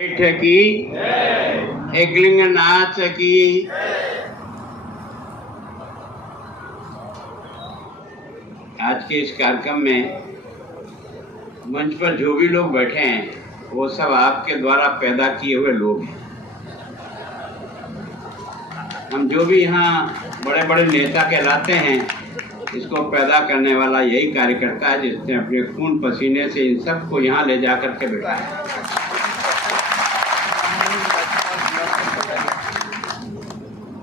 की एकलिंग नाच की आज के इस कार्यक्रम में मंच पर जो भी लोग बैठे हैं वो सब आपके द्वारा पैदा किए हुए लोग हैं। हम जो भी यहाँ बड़े बड़े नेता कहलाते हैं इसको पैदा करने वाला यही कार्यकर्ता है जिसने अपने खून पसीने से इन सबको यहाँ ले जा कर के बैठाया।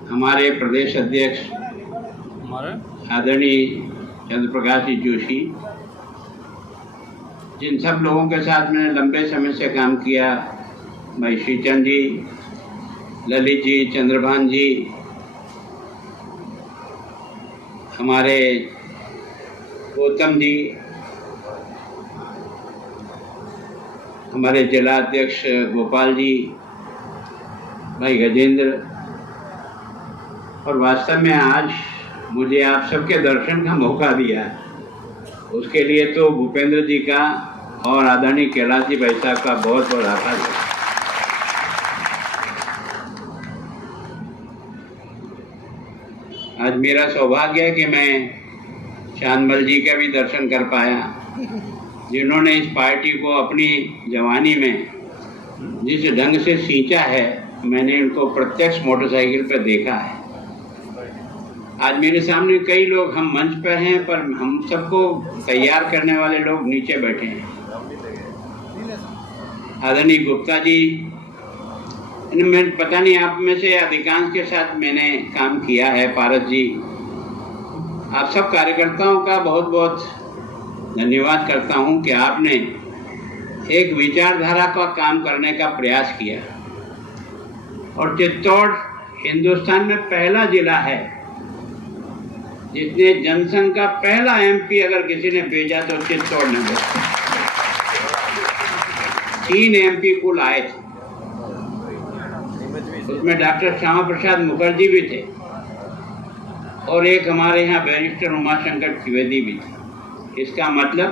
हमारे प्रदेश अध्यक्ष आदरणीय चंद्र प्रकाश जी जोशी, जिन सब लोगों के साथ मैंने लंबे समय से काम किया, भाई श्रीचंद जी, ललित जी, चंद्रभान जी, हमारे गौतम जी, हमारे जिला अध्यक्ष गोपाल जी, भाई गजेंद्र, और वास्तव में आज मुझे आप सबके दर्शन का मौका दिया, उसके लिए तो भूपेंद्र जी का और आदरणीय कैलाश जी भाई साहब का बहुत बहुत आभार है। आज मेरा सौभाग्य है कि मैं चांदमल जी का भी दर्शन कर पाया, जिन्होंने इस पार्टी को अपनी जवानी में जिस ढंग से सींचा है, मैंने इनको प्रत्यक्ष मोटरसाइकिल पर देखा है। आज मेरे सामने कई लोग, हम मंच पर हैं पर हम सबको तैयार करने वाले लोग नीचे बैठे हैं। आदरणीय गुप्ता जी, मैं पता नहीं आप में से अधिकांश के साथ मैंने काम किया है। पारस जी, आप सब कार्यकर्ताओं का बहुत बहुत धन्यवाद करता हूं कि आपने एक विचारधारा का काम करने का प्रयास किया। और चित्तौड़ हिंदुस्तान में पहला जिला है जिसने जनसंघ का पहला एमपी अगर किसी ने भेजा तो चित्तौड़ ने भेजा। 3 एमपी कुल आए थे, उसमें डॉक्टर श्यामा प्रसाद मुखर्जी भी थे और एक हमारे यहाँ बैरिस्टर उमाशंकर त्रिवेदी भी थे। इसका मतलब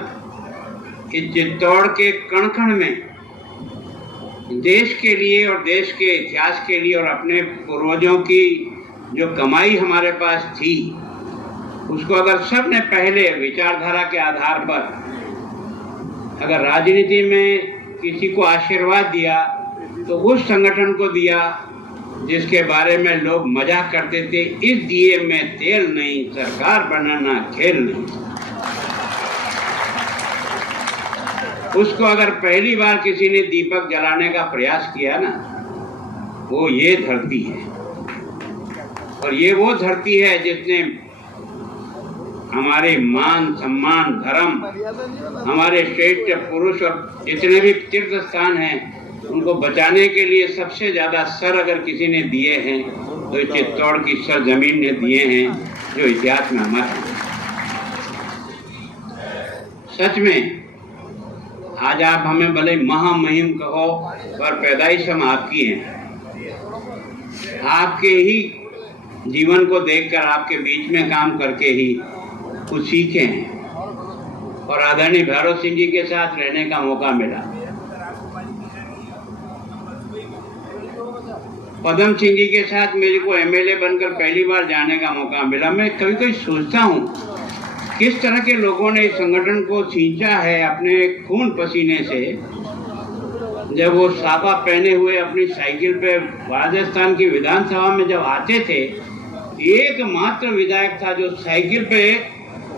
कि चित्तौड़ के कण कण में देश के लिए और देश के इतिहास के लिए और अपने पूर्वजों की जो कमाई हमारे पास थी, उसको अगर सबने पहले विचारधारा के आधार पर अगर राजनीति में किसी को आशीर्वाद दिया तो उस संगठन को दिया जिसके बारे में लोग मजाक करते थे, इस दिए में तेल नहीं, सरकार बनाना खेल नहीं। उसको अगर पहली बार किसी ने दीपक जलाने का प्रयास किया ना, वो ये धरती है। और ये वो धरती है जिसने हमारे मान, सम्मान, धर्म, हमारे श्रेष्ठ पुरुष और जितने भी तीर्थ स्थान हैं उनको बचाने के लिए सबसे ज्यादा सर अगर किसी ने दिए हैं तो चित्तौड़ की सरजमीन ने दिए हैं, जो इतिहास में हमारे। सच में आज आप हमें भले महामहिम कहो पर पैदाइश हम आपकी हैं। आपके ही जीवन को देखकर, आपके बीच में काम करके ही कुछ सीखे हैं और आदरणीय भैरव सिंह जी के साथ रहने का मौका मिला। पदम सिंह जी के साथ मेरे को एमएलए बनकर पहली बार जाने का मौका मिला। मैं कभी कभी सोचता हूँ किस तरह के लोगों ने इस संगठन को सींचा है अपने खून पसीने से। जब वो साफा पहने हुए अपनी साइकिल पे राजस्थान की विधानसभा में जब आते थे, एकमात्र विधायक था जो साइकिल पे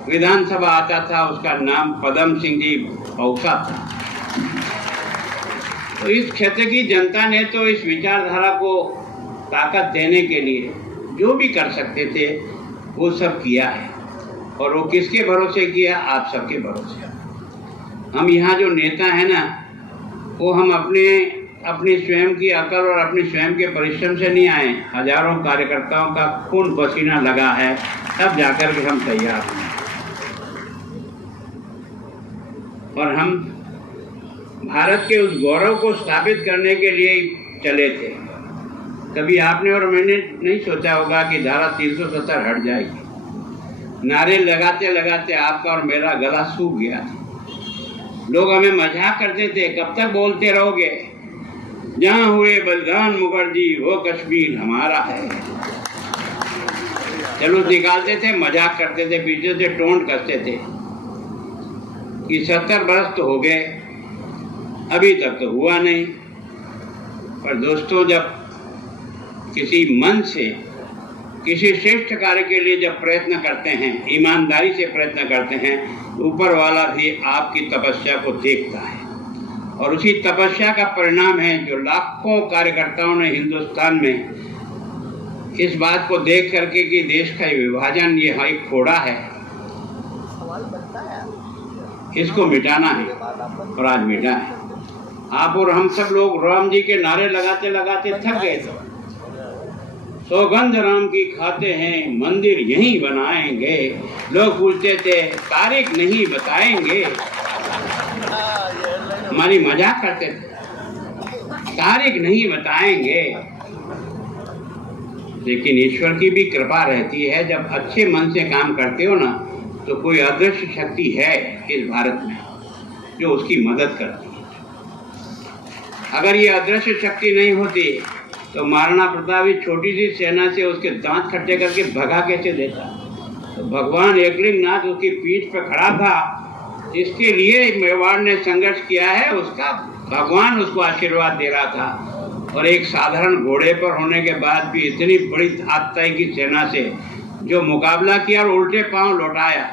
विधानसभा आता था, उसका नाम पदम सिंह जी पौसा था। तो इस क्षेत्र की जनता ने तो इस विचारधारा को ताकत देने के लिए जो भी कर सकते थे वो सब किया है। और वो किसके भरोसे किया? आप सबके भरोसे। हम यहाँ जो नेता हैं ना, वो हम अपनी स्वयं की अकल और अपने स्वयं के परिश्रम से नहीं आए। हजारों कार्यकर्ताओं का खून पसीना लगा है, तब जाकर के हम तैयार हैं। और हम भारत के उस गौरव को स्थापित करने के लिए चले थे। कभी आपने और मैंने नहीं सोचा होगा कि धारा 370 हट जाएगी। नारे लगाते लगाते आपका और मेरा गला सूख गया। लोग हमें मजाक करते थे, कब तक बोलते रहोगे। जहाँ हुए बलिदान मुखर्जी वो कश्मीर हमारा है। जुलूस निकालते थे, मजाक करते थे, पीछे से टोंट कसते थे कि 70 बरस तो हो गए, अभी तक तो हुआ नहीं। पर दोस्तों, जब किसी मन से किसी श्रेष्ठ कार्य के लिए जब प्रयत्न करते हैं, ईमानदारी से प्रयत्न करते हैं, ऊपर वाला भी आपकी तपस्या को देखता है। और उसी तपस्या का परिणाम है जो लाखों कार्यकर्ताओं ने हिंदुस्तान में इस बात को देख करके कि देश का विभाजन ये एक खोड़ा है, इसको मिटाना है, और आज मिटा है। आप और हम सब लोग राम जी के नारे लगाते लगाते थक गए थे। सौगंध राम की खाते हैं, मंदिर यहीं बनाएंगे। लोग पूछते थे तारीख नहीं बताएंगे, हमारी मजाक करते थे, तारीख नहीं बताएंगे। लेकिन ईश्वर की भी कृपा रहती है, जब अच्छे मन से काम करते हो ना, तो कोई अदृश्य शक्ति है इस भारत में जो उसकी मदद करती है। अगर ये अदृश्य शक्ति नहीं होती तो महाराणा प्रताप इस छोटी सी सेना से उसके दांत खट्टे करके भगा कैसे देता। तो भगवान एकलिंग नाथ उसकी पीठ पर खड़ा था, इसके लिए मेवाड़ ने संघर्ष किया है, उसका भगवान उसको आशीर्वाद दे रहा था। और एक साधारण घोड़े पर होने के बाद भी इतनी बड़ी आतताई की सेना से जो मुकाबला किया और उल्टे पांव लौटाया।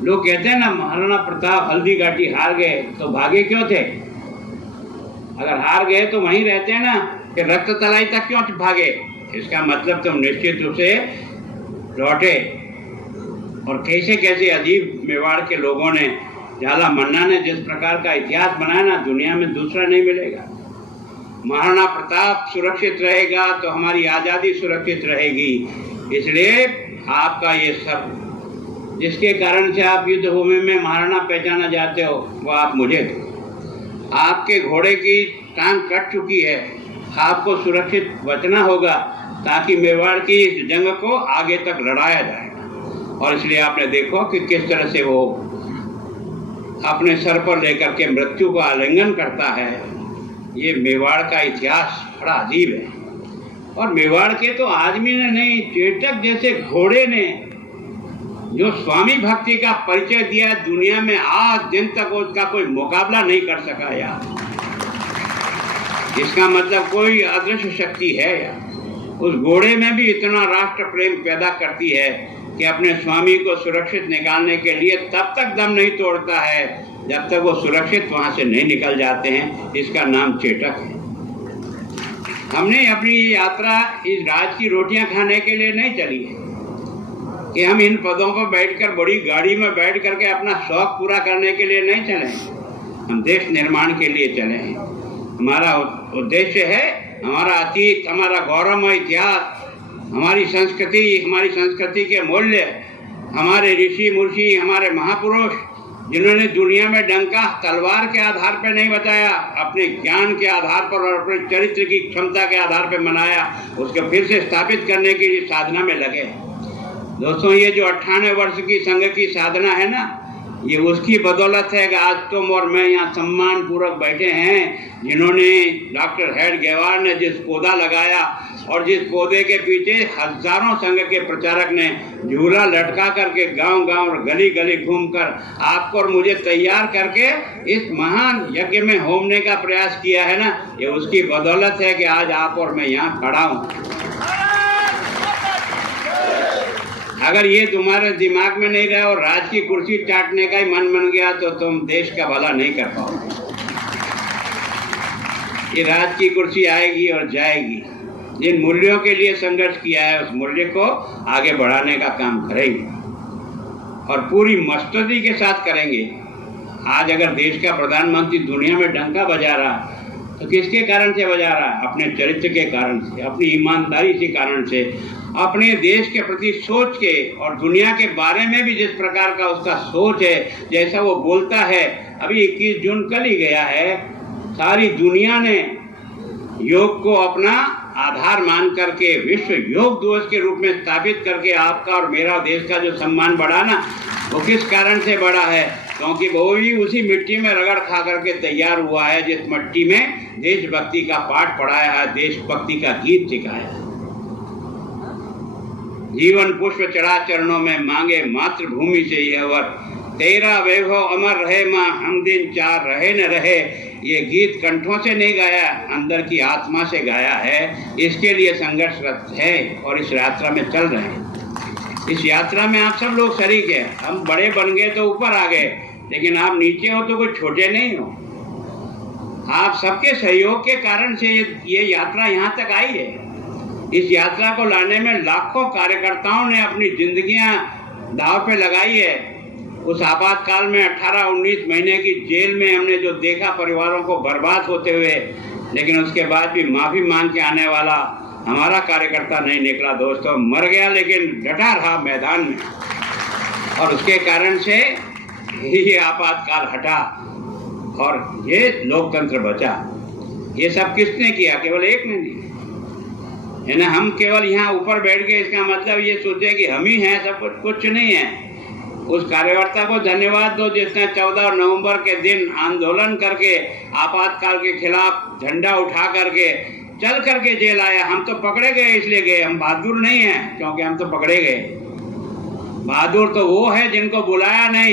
लोग कहते हैं ना, महाराणा प्रताप हल्दी घाटी हार गए तो भागे क्यों थे? अगर हार गए तो वहीं रहते हैं ना, कि रक्त तलाई तक क्यों भागे? इसका मतलब तुम निश्चित रूप से लौटे। और कैसे कैसे अजीब मेवाड़ के लोगों ने, झाला मन्ना ने जिस प्रकार का इतिहास बनाया ना, दुनिया में दूसरा नहीं मिलेगा। महाराणा प्रताप सुरक्षित रहेगा तो हमारी आज़ादी सुरक्षित रहेगी। इसलिए आपका ये सब, जिसके कारण से आप युद्ध भूमि में महाराणा पहचाना जाते हो, वो आप मुझे दो। आपके घोड़े की टांग कट चुकी है, आपको सुरक्षित बचना होगा ताकि मेवाड़ की इस जंग को आगे तक लड़ाया जाएगा। और इसलिए आपने देखो कि किस तरह से वो अपने सर पर लेकर के मृत्यु को आलिंगन करता है। ये मेवाड़ का इतिहास बड़ा अजीब है। और मेवाड़ के तो आदमी ने नहीं, चेतक जैसे घोड़े ने जो स्वामी भक्ति का परिचय दिया, दुनिया में आज दिन तक उसका कोई मुकाबला नहीं कर सका यार। इसका मतलब कोई अदृश्य शक्ति है यार। उस घोड़े में भी इतना राष्ट्र प्रेम पैदा करती है कि अपने स्वामी को सुरक्षित निकालने के लिए तब तक दम नहीं तोड़ता है जब तक वो सुरक्षित वहां से नहीं निकल जाते हैं। इसका नाम चेतक है। हमने अपनी यात्रा इस राज की रोटियां खाने के लिए नहीं चली है कि हम इन पदों पर बैठकर बड़ी गाड़ी में बैठ करके अपना शौक पूरा करने के लिए नहीं चले। हम देश निर्माण के लिए चले हैं। हमारा उद्देश्य है हमारा अतीत, हमारा गौरवमय इतिहास, हमारी संस्कृति के मूल्य, हमारे ऋषि मुर्षि, हमारे महापुरुष जिन्होंने दुनिया में डंका तलवार के आधार पर नहीं बचाया, अपने ज्ञान के आधार पर और अपने चरित्र की क्षमता के आधार पर मनाया, उसको फिर से स्थापित करने की साधना में लगे। दोस्तों, ये जो 98 वर्ष की संघ की साधना है ना, ये उसकी बदौलत है कि आज तुम और मैं यहाँ सम्मान पूर्वक बैठे हैं। जिन्होंने डॉक्टर हेडगेवार ने जिस पौधा लगाया और जिस पौधे के पीछे हजारों संघ के प्रचारक ने झूला लटका करके गांव-गांव और गली-गली घूमकर आपको और मुझे तैयार करके इस महान यज्ञ में होमने का प्रयास किया है ना, ये उसकी बदौलत है कि आज आप और मैं यहाँ खड़ा हूँ। अगर ये तुम्हारे दिमाग में नहीं रहा और राज की कुर्सी चाटने का ही मन बन गया तो तुम देश का भला नहीं कर पाओगे। ये राज की कुर्सी आएगी और जाएगी। जिन मूल्यों के लिए संघर्ष किया है उस मूल्य को आगे बढ़ाने का काम करेंगे और पूरी मस्तूदी के साथ करेंगे। आज अगर देश का प्रधानमंत्री दुनिया में डंका बजा रहा तो किसके कारण से बजा रहा है? अपने चरित्र के कारण से, अपनी ईमानदारी के कारण से, अपने देश के प्रति सोच के, और दुनिया के बारे में भी जिस प्रकार का उसका सोच है, जैसा वो बोलता है। अभी 21 जून कल ही गया है, सारी दुनिया ने योग को अपना आधार मान करके विश्व योग दिवस के रूप में स्थापित करके आपका और मेरा देश का जो सम्मान बढ़ा ना, वो किस कारण से बढ़ा है? क्योंकि वो भी उसी मिट्टी में रगड़ खा करके तैयार हुआ है जिस मिट्टी में देशभक्ति का पाठ पढ़ाया है, देशभक्ति का गीत सिखाया है। जीवन पुष्प चढ़ा चरणों में, मांगे मातृभूमि से यह वर, तेरा वैभव अमर रहे माँ, हम दिन चार रहे न रहे। ये गीत कंठों से नहीं गाया, अंदर की आत्मा से गाया है। इसके लिए संघर्षरत है और इस यात्रा में चल रहे हैं। इस यात्रा में आप सब लोग शरीक हैं। हम बड़े बन गए तो ऊपर आ गए, लेकिन आप नीचे हो तो कोई छोटे नहीं हो। आप सबके सहयोग के कारण से ये यात्रा यहाँ तक आई है। इस यात्रा को लाने में लाखों कार्यकर्ताओं ने अपनी जिंदगियां दांव पे लगाई है। उस आपातकाल में 18-19 महीने की जेल में हमने जो देखा परिवारों को बर्बाद होते हुए, लेकिन उसके बाद भी माफी मांग के आने वाला हमारा कार्यकर्ता नहीं निकला दोस्तों। मर गया लेकिन डटा रहा मैदान में, और उसके कारण से ये आपातकाल हटा और ये लोकतंत्र बचा। ये सब किसने किया? केवल एक ने नहीं है ना। हम केवल यहाँ ऊपर बैठ के इसका मतलब ये सोचे कि हम ही हैं सब कुछ नहीं है। उस कार्यकर्ता को धन्यवाद दो जिसने 14 नवंबर के दिन आंदोलन करके आपातकाल के खिलाफ झंडा उठा करके चल करके जेल आया। हम तो पकड़े गए इसलिए गए, हम बहादुर नहीं हैं क्योंकि हम तो पकड़े गए। बहादुर तो वो है जिनको बुलाया नहीं,